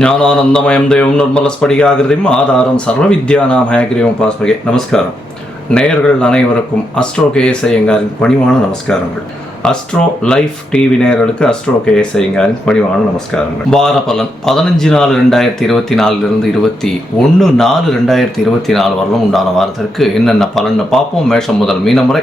ஞானானந்தமயம் தேவம் நிர்மலஸ்படிகாகிருதியும் ஆதாரம் சர்வ வித்யா நாம் ஹயக்ரீவம் பாஸ்மகே நமஸ்காரம். நேயர்கள் அனைவருக்கும் அஸ்ட்ரோ கேஎஸ் ஐயங்காரின் பணிவான நமஸ்காரங்கள். அஸ்ட்ரோ லைஃப் டிவி நேயர்களுக்கு அஸ்ட்ரோ கேஎஸ் ஐயங்காரின் பணிவான நமஸ்காரங்கள். வார பலன் பதினஞ்சு நாலு ரெண்டாயிரத்தி இருபத்தி நாலுலேருந்து இருபத்தி ஒன்று நாலு ரெண்டாயிரத்தி இருபத்தி நாலு வரலும் உண்டான வாரத்திற்கு என்னென்ன பலன்னு பார்ப்போம். மேஷம் முதல் மீனம் வரை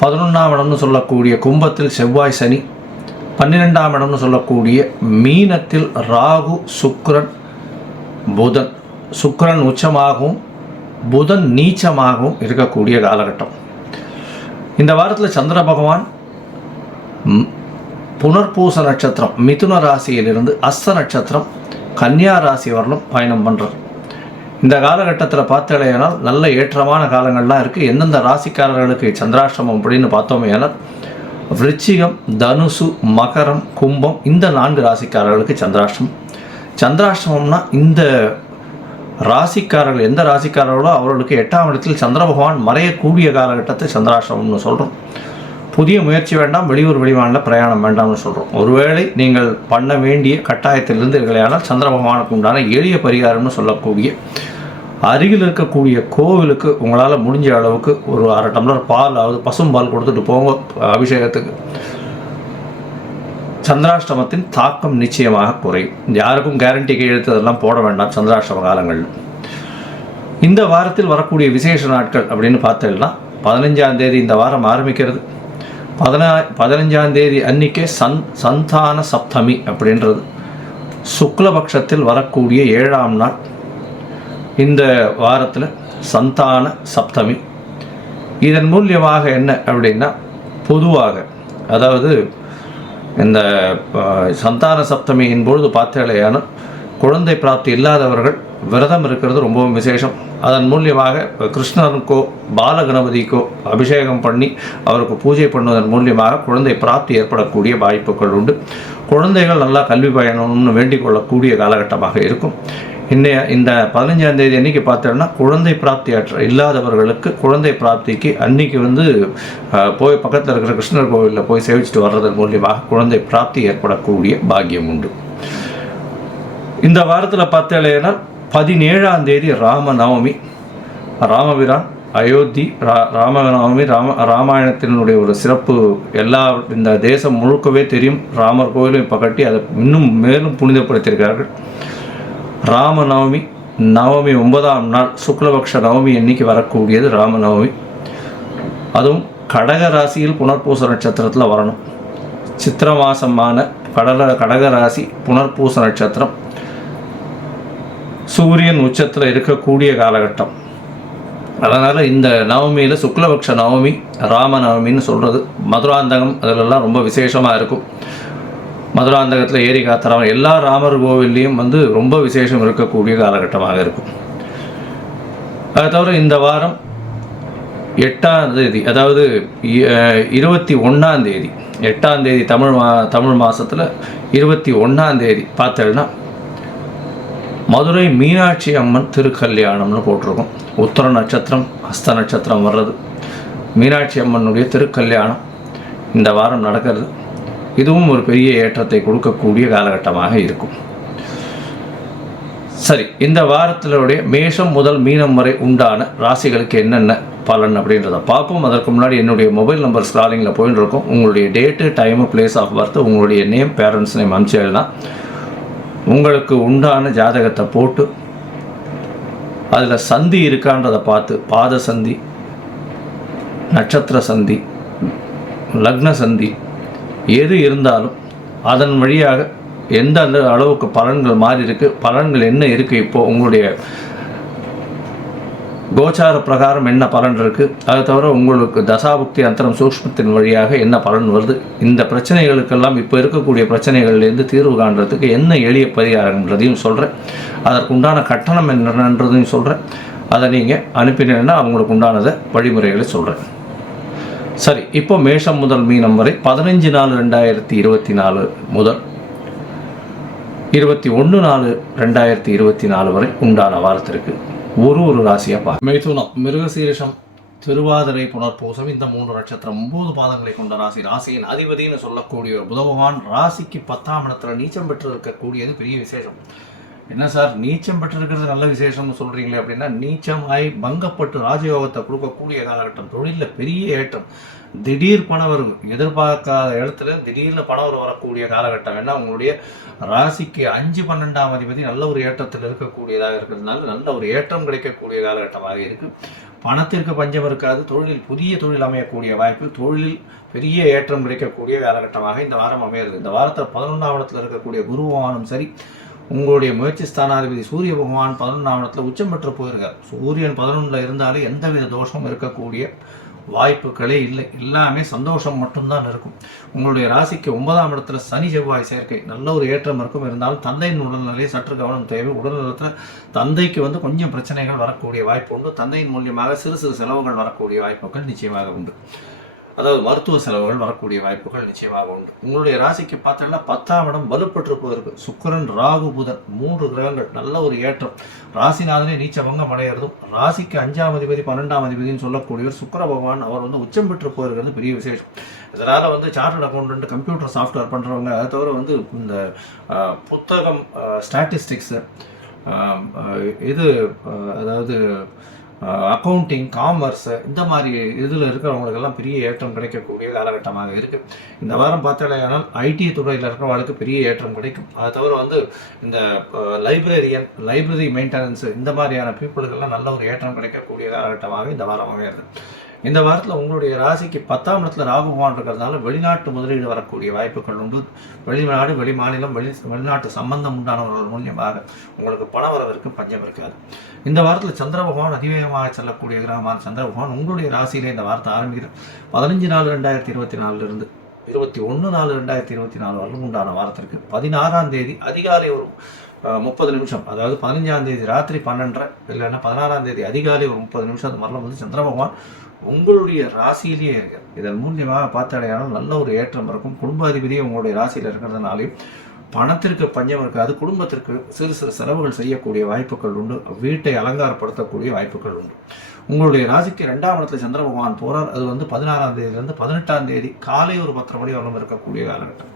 பதினொன்றாம் இடம்னு சொல்லக்கூடிய கும்பத்தில் செவ்வாய் சனி பன்னிரெண்டாம் இடம்னு சொல்லக்கூடிய மீனத்தில் ராகு சுக்ரன் புதன். சுக்ரன் உச்சமாகவும் புதன் நீச்சமாகவும் இருக்கக்கூடிய காலகட்டம். இந்த வாரத்தில் சந்திர பகவான் புனர்பூச நட்சத்திரம் மிதுன ராசியிலிருந்து அஸ்த நட்சத்திரம் கன்னியா ராசி வரலும் பயணம் பண்ணுறார் இந்த காலகட்டத்தில் பார்த்தலையானால் நல்ல ஏற்றமான காலங்கள்லாம் இருக்குது எந்தெந்த ராசிக்காரர்களுக்கு சந்திராஷ்டமம் அப்படின்னு பார்த்தோமே ஆனால் விருச்சிகம் தனுசு மகரம் கும்பம் இந்த நான்கு ராசிக்காரர்களுக்கு சந்திராஷ்டிரமம் சந்திராஷ்டிரமம்னா இந்த ராசிக்காரர்கள் எந்த ராசிக்காரர்களோ அவர்களுக்கு எட்டாம் இடத்தில் சந்திர பகவான் மறையக்கூடிய காலகட்டத்தை சந்திராஷ்டிரமம்னு சொல்கிறோம் புதிய முயற்சி வேண்டாம் வெளியூர் வெளிமாநில பிரயாணம் வேண்டாம்னு சொல்கிறோம் ஒருவேளை நீங்கள் பண்ண வேண்டிய கட்டாயத்தில் இருந்தீர்களேயானால் சந்திர பகவானுக்கு உண்டான எளிய பரிகாரம்னு சொல்லக்கூடிய அருகில் இருக்கக்கூடிய கோவிலுக்கு உங்களால் முடிஞ்ச அளவுக்கு ஒரு அரை டம்ளர் பால் அதாவது பசும்பால் கொடுத்துட்டு போங்க அபிஷேகத்துக்கு. சந்திராஷ்டமத்தின் தாக்கம் நிச்சயமாக குறையும். யாருக்கும் கேரண்டி கையெழுத்து அதெல்லாம் போட வேண்டாம் சந்திராஷ்டம காலங்களில். இந்த வாரத்தில் வரக்கூடிய விசேஷ நாட்கள் அப்படின்னு பார்த்தோம்னா பதினஞ்சாம் தேதி இந்த வாரம் ஆரம்பிக்கிறது. பதினா பதினஞ்சாம் தேதி அன்னைக்கே சந் சந்தான சப்தமி அப்படின்றது. சுக்லபக்ஷத்தில் வரக்கூடிய ஏழாம் நாள். இந்த வாரத்தில் சந்தான சப்தமி. இதன் மூலியமாக என்ன அப்படின்னா பொதுவாக அதாவது இந்த சந்தான சப்தமியின் பொழுது பார்த்தேலையான குழந்தை பிராப்தி இல்லாதவர்கள் விரதம் இருக்கிறது ரொம்பவும் விசேஷம். அதன் மூலியமாக கிருஷ்ணனுக்கோ பாலகணபதிக்கோ அபிஷேகம் பண்ணி அவருக்கு பூஜை பண்ணுவதன் மூலியமாக குழந்தை பிராப்தி ஏற்படக்கூடிய வாய்ப்புகள் உண்டு. குழந்தைகள் நல்லா கல்வி பயணம்னு வேண்டிக் கொள்ளக்கூடிய காலகட்டமாக இருக்கும். இன்னைய இந்த பதினஞ்சாம் தேதி அன்னைக்கு பார்த்தோம்னா குழந்தை பிராப்தி அற்ற இல்லாதவர்களுக்கு குழந்தை பிராப்திக்கு அன்னைக்கு வந்து போய் பக்கத்தில் இருக்கிற கிருஷ்ணர் கோவிலில் போய் சேவிச்சுட்டு வர்றதன் மூலியமாக குழந்தை பிராப்தி ஏற்படக்கூடிய பாக்கியம் உண்டு. இந்த வாரத்தில் பார்த்தேன்னா பதினேழாம் தேதி ராமநவமி. ராமபிரான் அயோத்தி ரா ராமநவமி ராம ராமாயணத்தினுடைய ஒரு சிறப்பு. எல்லா இந்த தேசம் முழுக்கவே தெரியும். ராமர் கோயிலும் இப்போ கட்டி அதை இன்னும் மேலும் புனிதப்படுத்தியிருக்கார்கள் ராமநவமி நவமி ஒன்பதாம் நாள் சுக்லபக்ஷ நவமி அன்னைக்கு வரக்கூடியது ராமநவமி. அதுவும் கடக ராசியில் புனர்பூச நட்சத்திரத்தில் வரணும். சித்திர மாசமான கடல கடக ராசி புனர்பூச நட்சத்திரம். சூரியன் உச்சத்தில் இருக்கக்கூடிய காலகட்டம். அதனால் இந்த நவமியில் சுக்லபக்ஷ நவமி ராம நவமின்னு சொல்கிறது மதுராந்தகம் அதிலெல்லாம் ரொம்ப விசேஷமாக இருக்கும். மதுராந்தகத்தில் ஏரி காத்தராமன் எல்லா ராமர் கோவில்லையும் வந்து ரொம்ப விசேஷம் இருக்கக்கூடிய காலகட்டமாக இருக்கும். அதை தவிர இந்த வாரம் எட்டாம் தேதி அதாவது இருபத்தி ஒன்றாம் தேதி எட்டாம் தேதி தமிழ் மா தமிழ் மாதத்தில் இருபத்தி ஒன்றாம் தேதி பார்த்தேன்னா மதுரை மீனாட்சி அம்மன் திருக்கல்யாணம்னு போட்டிருக்கோம். உத்தர நட்சத்திரம் ஹஸ்த நட்சத்திரம் வர்றது. மீனாட்சி அம்மனுடைய திருக்கல்யாணம் இந்த வாரம் நடக்கிறது. இதுவும் ஒரு பெரிய ஏற்றத்தை கொடுக்கக்கூடிய காலகட்டமாக இருக்கும். சரி இந்த வாரத்தினுடைய மேஷம் முதல் மீனம் வரை உண்டான ராசிகளுக்கு என்னென்ன பலன் அப்படின்றத பார்ப்போம். அதற்கு முன்னாடி என்னுடைய மொபைல் நம்பர் ஸ்க்ராலிங்கில் போயின்னு இருக்கும். உங்களுடைய date time place of birth உங்களுடைய நேம் பேரண்ட்ஸ் நேம் அனுப்பிச்சேன்னா உங்களுக்கு உண்டான ஜாதகத்தை போட்டு அதில் சந்தி இருக்கான்றதை பார்த்து பாத சந்தி நட்சத்திர சந்தி லக்ன சந்தி எது இருந்தாலும் அதன் வழியாக எந்த அந்த அளவுக்கு பலன்கள் மாறி இருக்கு பலன்கள் என்ன இருக்குது இப்போ உங்களுடைய கோச்சார பிரகாரம் என்ன பலன் இருக்குது அதை தவிர உங்களுக்கு தசாபுக்தி அந்தரம் சூக்ஷ்மத்தின் வழியாக என்ன பலன் வருது? இந்த பிரச்சனைகளுக்கெல்லாம் இப்போ இருக்கக்கூடிய பிரச்சனைகள்லேருந்து தீர்வு காண்றதுக்கு என்ன எளிய பரிகாரம்ன்றதையும் சொல்கிறேன் அதற்குண்டான கட்டணம் என்னன்றதையும் சொல்கிறேன் அதை நீங்கள் அனுப்பினீங்கன்னா அவங்களுக்கு உண்டானதை வழிமுறைகளை சொல்கிறேன் சரி இப்போ மேஷம் முதல் மீனம் வரை பதினஞ்சு நாலு ரெண்டாயிரத்தி இருபத்தி நாலு முதல் இருபத்தி ஒன்று நாலு ரெண்டாயிரத்தி இருபத்தி நாலு வரை உண்டான வாரத்திற்கு ஒரு ஒரு ராசியாக பார்க்க மிதுனம் மிருகசீரிஷம் திருவாதிரை புனர்பூசம் இந்த மூன்று நட்சத்திரம் ஒன்பது பாதங்களை கொண்ட ராசி. ராசியின் அதிபதினு சொல்லக்கூடிய ஒரு புதபகவான் ராசிக்கு பத்தாம் இடத்துல நீச்சம் பெற்று இருக்கக்கூடியது பெரிய விசேஷம். என்ன சார் நீச்சம் பெற்றிருக்கிறது நல்ல விசேஷம்னு சொல்கிறீங்களே அப்படின்னா நீச்சமாய் பங்கப்பட்டு ராஜயோகத்தை கொடுக்கக்கூடிய காலகட்டம் தொழிலில் பெரிய ஏற்றம். திடீர் பணவரவு எதிர்பார்க்காத இடத்துல திடீர்னு வரும் வரக்கூடிய காலகட்டம். ஏன்னா உங்களுடைய ராசிக்கு அஞ்சு பன்னெண்டாம் அதிபதி நல்ல ஒரு ஏற்றத்தில் இருக்கக்கூடியதாக இருக்கிறதுனால நல்ல ஒரு ஏற்றம் கிடைக்கக்கூடிய காலகட்டமாக இருக்குது பணத்திற்கு பஞ்சம் இருக்காது. தொழிலில் புதிய தொழில் அமையக்கூடிய வாய்ப்பு தொழிலில் பெரிய ஏற்றம் கிடைக்கக்கூடிய காலகட்டமாக இந்த வாரம் அமையிறது. இந்த வாரத்தில் பதினொன்றாம் இடத்துல இருக்கக்கூடிய குருவானும் சரி உங்களுடைய முயற்சி ஸ்தானாதிபதி சூரிய பகவான் பதினொன்றாம் இடத்துல உச்சம் பெற்று போயிருக்கார். சூரியன் பதினொன்றில் இருந்தாலே எந்தவித தோஷமும் இருக்கக்கூடிய வாய்ப்புகளே இல்லை. எல்லாமே சந்தோஷம் மட்டும்தான் இருக்கும். உங்களுடைய ராசிக்கு ஒன்பதாம் இடத்துல சனி செவ்வாய் சேர்க்கை. நல்ல ஒரு ஏற்றம் இருக்கும். இருந்தாலும் தந்தையின் உடல்நிலையை சற்று கவனம் தேவை. உடல்நலத்தில் தந்தைக்கு வந்து கொஞ்சம் பிரச்சனைகள் வரக்கூடிய வாய்ப்பு உண்டு. தந்தையின் மூலியமாக சிறு சிறு செலவுகள் வரக்கூடிய வாய்ப்புகள் நிச்சயமாக உண்டு. அதாவது மருத்துவ செலவுகள் வரக்கூடிய வாய்ப்புகள் நிச்சயமாக உண்டு. உங்களுடைய ராசிக்கு பார்த்தோம்னா பத்தாம் இடம் வலுப்பற்று போயிருக்கு சுக்கிரன் ராகு புதன் மூன்று கிரகங்கள் நல்ல ஒரு ஏற்றம். ராசிநாதனே நீச்சபங்கம் அடையிறதும் ராசிக்கு அஞ்சாம் அதிபதி பன்னெண்டாம் அதிபதினு சொல்லக்கூடியவர் சுக்கர பகவான் அவர் வந்து உச்சம் பெற்று போயிருக்கிறது பெரிய விசேஷம். இதனால் வந்து சார்ட்டர்ட் அக்கௌண்டன்ட் கம்ப்யூட்டர் சாஃப்ட்வேர் பண்ணுறவங்க அதை தவிர வந்து இந்த புத்தகம் ஸ்டாட்டிஸ்டிக்ஸு இது அதாவது அக்கௌண்டிங் காமர்ஸு இந்த மாதிரி இதில் இருக்கிறவங்களுக்கெல்லாம் பெரிய ஏற்றம் கிடைக்கக்கூடிய காலகட்டமாக இருக்குது இந்த வாரம் பார்த்தாலேயானால் ஐடி துறையில் இருக்கிறவங்களுக்கு பெரிய ஏற்றம் கிடைக்கும். அதை தவிர வந்து இந்த லைப்ரரியன் லைப்ரரி மெயின்டெனன்ஸு இந்த மாதிரியான பீப்புளுக்கெல்லாம் நல்ல ஒரு ஏற்றம் கிடைக்கக்கூடிய காலகட்டமாக இந்த வாரம் அமையிறது இந்த வாரத்தில் உங்களுடைய ராசிக்கு பத்தாம் இடத்துல ராகு பகவான் இருக்கிறதுனால வெளிநாட்டு முதலீடு வரக்கூடிய வாய்ப்புகள் உண்டு. வெளிநாடு வெளி மாநிலம் வெளி வெளிநாட்டு சம்பந்தம் உண்டானவர்கள் மூலியமாக உங்களுக்கு பண வரவிற்கு பஞ்சம் இருக்காது. இந்த வாரத்தில் சந்திர பகவான் அதிவேகமாக செல்லக்கூடிய கிரகமான சந்திர பகவான் உங்களுடைய ராசியிலே இந்த வாரத்தை ஆரம்பிக்கிற பதினஞ்சு நாலு ரெண்டாயிரத்தி இருபத்தி நாலுலேருந்து இருபத்தி ஒன்று நாலு ரெண்டாயிரத்தி இருபத்தி நாலு வரலும் உண்டான வாரத்திற்கு பதினாறாம் தேதி அதிகாலை ஒரு முப்பது நிமிஷம். அதாவது பதினஞ்சாம் தேதி ராத்திரி பன்னெண்டரை இல்லைன்னா பதினாறாம் தேதி அதிகாலை ஒரு முப்பது நிமிஷம் அந்த மாதிரிலாம் வந்து சந்திர பகவான் உங்களுடைய ராசியிலேயே இருக்கார் இதன் மூலியமாக பார்த்தடையாலும் நல்ல ஒரு ஏற்றம் இருக்கும். குடும்ப உங்களுடைய ராசியில் இருக்கிறதுனாலையும் பணத்திற்கு பஞ்சம் இருக்காது. குடும்பத்திற்கு சிறு சிறு செலவுகள் செய்யக்கூடிய வாய்ப்புகள் உண்டு. வீட்டை அலங்காரப்படுத்தக்கூடிய வாய்ப்புகள் உண்டு. உங்களுடைய ராசிக்கு ரெண்டாம் இடத்துல சந்திர பகவான் போறார். அது வந்து பதினாறாம் தேதியிலிருந்து பதினெட்டாம் தேதி காலை ஒரு பத்தரை மணி வரலும் இருக்கக்கூடிய காலகட்டம்.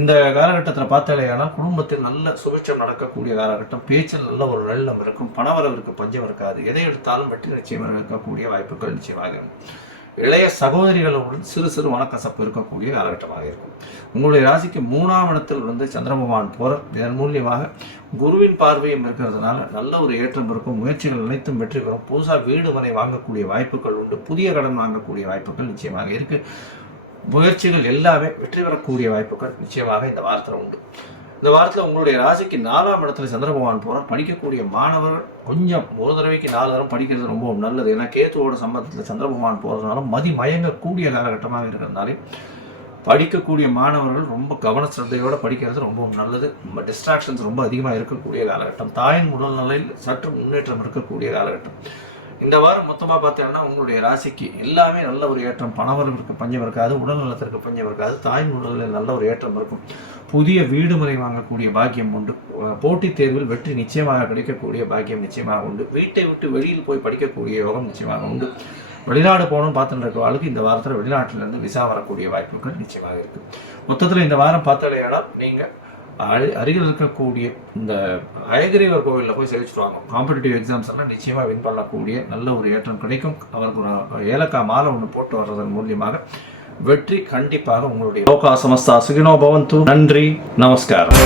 இந்த காலகட்டத்தில் பார்த்தாலேயானால் குடும்பத்தில் நல்ல சுபிட்சம் நடக்கக்கூடிய காலகட்டம் பேச்சில் நல்ல ஒரு நல்லம் இருக்கும் பணவரவிற்கு பஞ்சம் இருக்காது. எதை எடுத்தாலும் வெற்றி நிச்சயம் இருக்கக்கூடிய வாய்ப்புகள் நிச்சயமாக இருக்கும். இளைய சகோதரிகளுடன் சிறு சிறு மனக்கசப்பு இருக்கக்கூடிய காலகட்டமாக இருக்கும். உங்களுடைய ராசிக்கு மூணாம் இடத்தில் வந்து சந்திரபகவான் போற இதன் மூலியமாக குருவின் பார்வையும் இருக்கிறதுனால நல்ல ஒரு ஏற்றம் இருக்கும். முயற்சிகள் அனைத்தும் வெற்றி பெறும். புதுசாக வீடு மனை வாங்கக்கூடிய வாய்ப்புகள் உண்டு. புதிய கடன் வாங்கக்கூடிய வாய்ப்புகள் நிச்சயமாக இருக்குது முயற்சிகள் எல்லாமே வெற்றி பெறக்கூடிய வாய்ப்புகள் நிச்சயமாக இந்த வாரத்தில் உண்டு. இந்த வாரத்தில் உங்களுடைய ராசிக்கு நாலாம் இடத்துல சந்திரபகவான் போகிறார் படிக்கக்கூடிய மாணவர்கள் கொஞ்சம் ஒரு தடவைக்கு நாலு தரம் படிக்கிறது ரொம்ப நல்லது. ஏன்னா கேத்துவோட சம்பந்தத்தில் சந்திரபகவான் போகிறதுனால மதி மயங்கக்கூடிய காலகட்டமாக இருக்கிறதுனாலே படிக்கக்கூடிய மாணவர்கள் ரொம்ப கவன சிரத்தையோட படிக்கிறது ரொம்ப நல்லது. டிஸ்ட்ராக்ஷன்ஸ் ரொம்ப அதிகமாக இருக்கக்கூடிய காலகட்டம். தாயின் உடல்நிலையில் சற்று முன்னேற்றம் இருக்கக்கூடிய காலகட்டம். இந்த வாரம் மொத்தமாக பார்த்தீங்கன்னா உங்களுடைய ராசிக்கு எல்லாமே நல்ல ஒரு ஏற்றம். பணவரவிற்கு பஞ்சம் இருக்காது உடல் நலத்திற்கு பஞ்சம் இருக்காது தாய் உடலில் நல்ல ஒரு ஏற்றம் இருக்கும். புதிய வீடு முறை வாங்கக்கூடிய பாக்கியம் உண்டு. போட்டித் தேர்வில் வெற்றி நிச்சயமாக கிடைக்கக்கூடிய பாக்கியம் நிச்சயமாக உண்டு. வீட்டை விட்டு வெளியில் போய் படிக்கக்கூடிய யோகம் நிச்சயமாக உண்டு. வெளிநாடு போகணும்னு பார்த்துட்டு இருக்க ஆளுக்கு இந்த வாரத்தில் வெளிநாட்டிலேருந்து விசா வரக்கூடிய வாய்ப்புகள் நிச்சயமாக இருக்குது மொத்தத்தில் இந்த வாரம் பார்த்தாலேயானால் நீங்கள் அரு அருகில் இருக்கக்கூடிய இந்த அயகிரிவர் கோவிலில் போய் செழிச்சுடுவாங்க காம்படிட்டிவ் எக்ஸாம்ஸ் எல்லாம் நிச்சயமாக வின் பண்ணக்கூடிய நல்ல ஒரு ஏற்றம் கிடைக்கும். அவருக்கு ஒரு ஏலக்காய் மாலை ஒன்று போட்டு வர்றதன் மூலியமாக வெற்றி கண்டிப்பாக உங்களுடைய லோகா சமஸ்தா சுகினோ பவந்து. நன்றி நமஸ்காரம்.